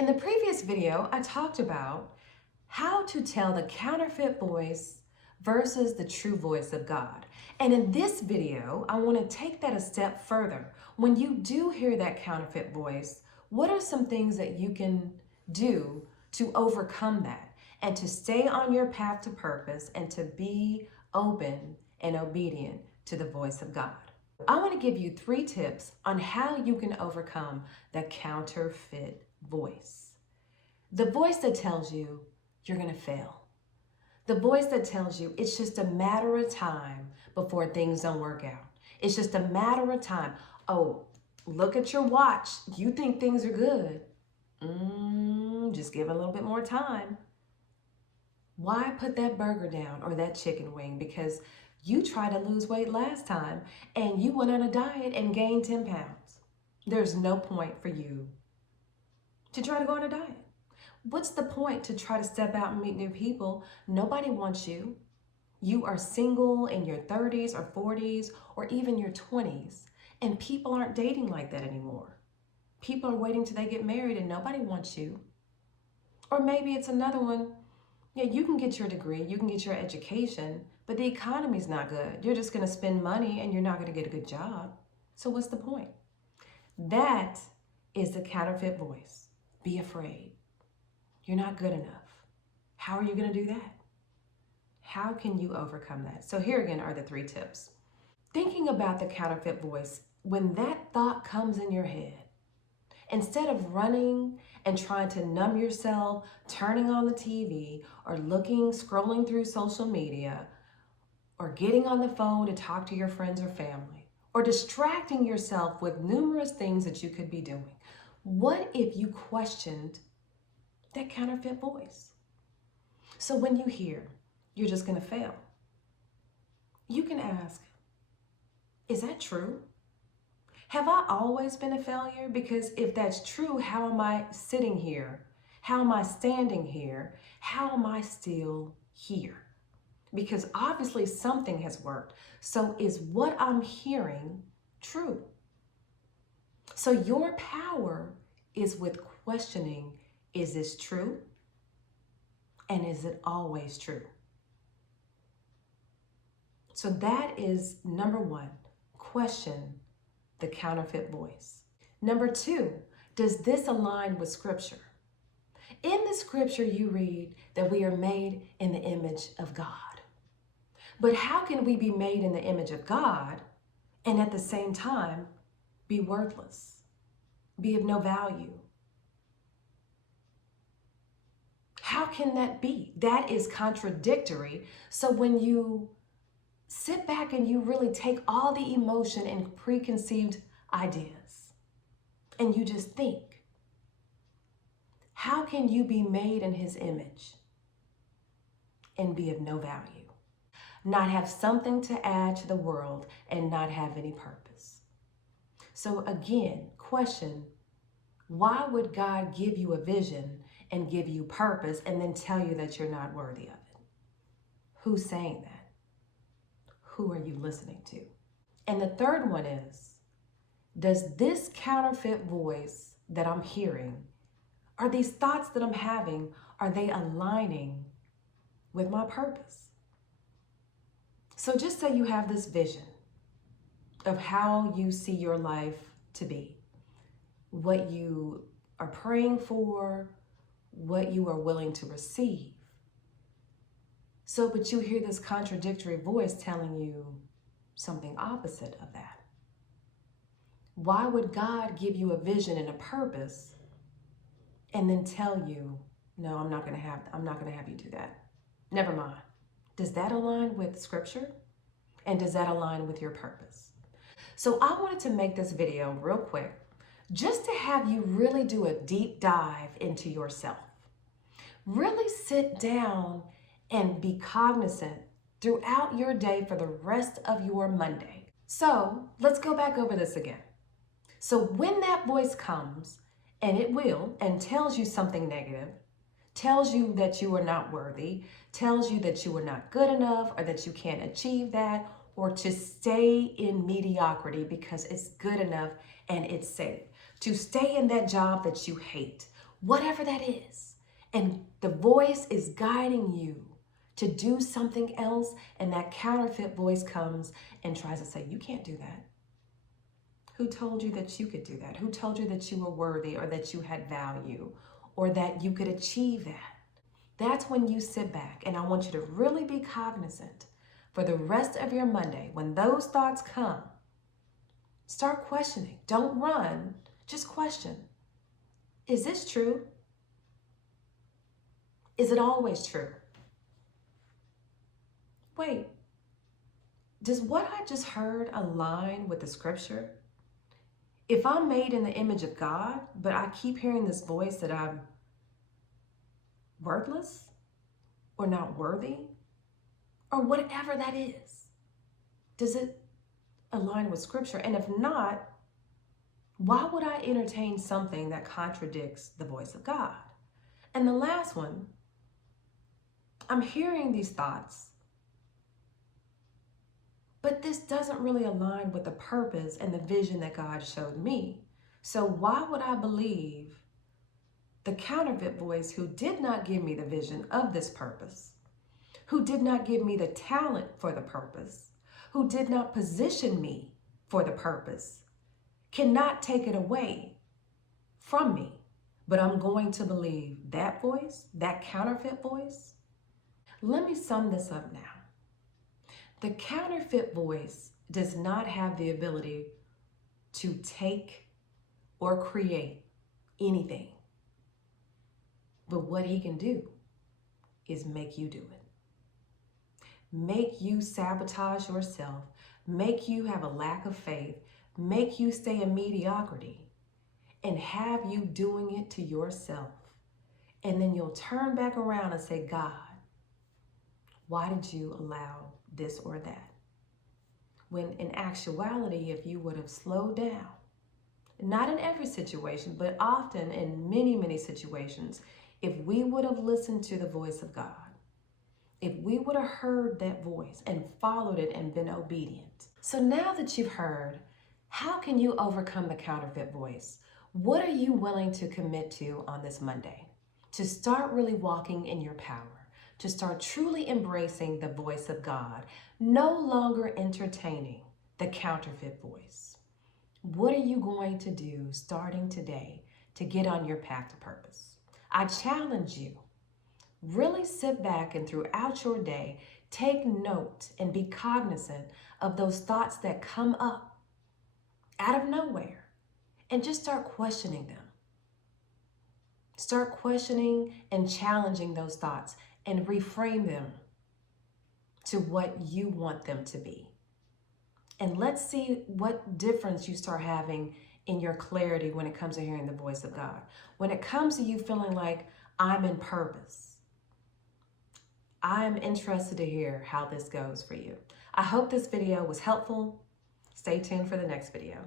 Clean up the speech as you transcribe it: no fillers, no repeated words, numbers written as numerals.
In the previous video, I talked about how to tell the counterfeit voice versus the true voice of God. And in this video, I want to take that a step further. When you do hear that counterfeit voice, what are some things that you can do to overcome that and to stay on your path to purpose and to be open and obedient to the voice of God? I want to give you 3 tips on how you can overcome the counterfeit voice. The voice that tells you you're going to fail. The voice that tells you it's just a matter of time before things don't work out. It's just a matter of time. Oh, look at your watch. You think things are good. Just give it a little bit more time. Why put that burger down or that chicken wing? Because you tried to lose weight last time and you went on a diet and gained 10 pounds. There's no point for you to try to go on a diet. What's the point to try to step out and meet new people? Nobody wants you. You are single in your 30s or 40s or even your 20s, and people aren't dating like that anymore. People are waiting till they get married and nobody wants you. Or maybe it's another one. Yeah, you can get your degree, you can get your education, but the economy's not good. You're just going to spend money and you're not going to get a good job. So what's the point? That is the counterfeit voice. Be afraid. You're not good enough. How are you going to do that? How can you overcome that? So here again are the 3 tips. Thinking about the counterfeit voice, when that thought comes in your head, instead of running and trying to numb yourself, turning on the TV or scrolling through social media or getting on the phone to talk to your friends or family or distracting yourself with numerous things that you could be doing, what if you questioned that counterfeit voice? So when you hear you're just going to fail, you can ask, is that true? Have I always been a failure? Because if that's true, how am I sitting here? How am I standing here? How am I still here? Because obviously something has worked. So is what I'm hearing true? So your power is with questioning, is this true? And is it always true? So that is number 1, question the counterfeit voice. Number 2, does this align with Scripture? In the Scripture, you read that we are made in the image of God. But how can we be made in the image of God and at the same time be worthless, be of no value? How can that be? That is contradictory. So when you sit back and you really take all the emotion and preconceived ideas and you just think, how can you be made in His image and be of no value? Not have something to add to the world and not have any purpose. So again, question, why would God give you a vision and give you purpose and then tell you that you're not worthy of it? Who's saying that? Who are you listening to? And the third one is, does this counterfeit voice that I'm hearing, are these thoughts that I'm having, are they aligning with my purpose? So just say you have this vision of how you see your life to be, what you are praying for, what you are willing to receive. So, but you hear this contradictory voice telling you something opposite of that. Why would God give you a vision and a purpose and then tell you, no, I'm not going to have you do that. Never mind. Does that align with Scripture? And does that align with your purpose? So I wanted to make this video real quick just to have you really do a deep dive into yourself. Really sit down and be cognizant throughout your day for the rest of your Monday. So let's go back over this again. So when that voice comes, and it will, and tells you something negative, tells you that you are not worthy, tells you that you are not good enough, or that you can't achieve that, or to stay in mediocrity because it's good enough and it's safe, to stay in that job that you hate, whatever that is. And the voice is guiding you to do something else, and that counterfeit voice comes and tries to say, you can't do that. Who told you that you could do that? Who told you that you were worthy, or that you had value, or that you could achieve that? That's when you sit back, and I want you to really be cognizant for the rest of your Monday. When those thoughts come, start questioning. Don't run, just question. Is this true? Is it always true? Wait, does what I just heard align with the scripture? If I'm made in the image of God, but I keep hearing this voice that I'm worthless or not worthy or whatever that is, does it align with scripture? And if not, why would I entertain something that contradicts the voice of God? And the last one, I'm hearing these thoughts, but this doesn't really align with the purpose and the vision that God showed me. So why would I believe the counterfeit voice who did not give me the vision of this purpose, who did not give me the talent for the purpose, who did not position me for the purpose, cannot take it away from me? But I'm going to believe that voice, that counterfeit voice? Let me sum this up now. The counterfeit voice does not have the ability to take or create anything. But what he can do is make you do it. Make you sabotage yourself, make you have a lack of faith, make you stay in mediocrity, and have you doing it to yourself. And then you'll turn back around and say, God, why did you allow this or that? When in actuality, if you would have slowed down, not in every situation, but often in many, many situations, if we would have listened to the voice of God, if we would have heard that voice and followed it and been obedient. So now that you've heard, how can you overcome the counterfeit voice? What are you willing to commit to on this Monday? To start really walking in your power, to start truly embracing the voice of God, no longer entertaining the counterfeit voice. What are you going to do starting today to get on your path to purpose? I challenge you, really sit back and throughout your day, take note and be cognizant of those thoughts that come up out of nowhere and just start questioning them. Start questioning and challenging those thoughts and reframe them to what you want them to be. And let's see what difference you start having in your clarity when it comes to hearing the voice of God. When it comes to you feeling like I'm in purpose, I'm interested to hear how this goes for you. I hope this video was helpful. Stay tuned for the next video.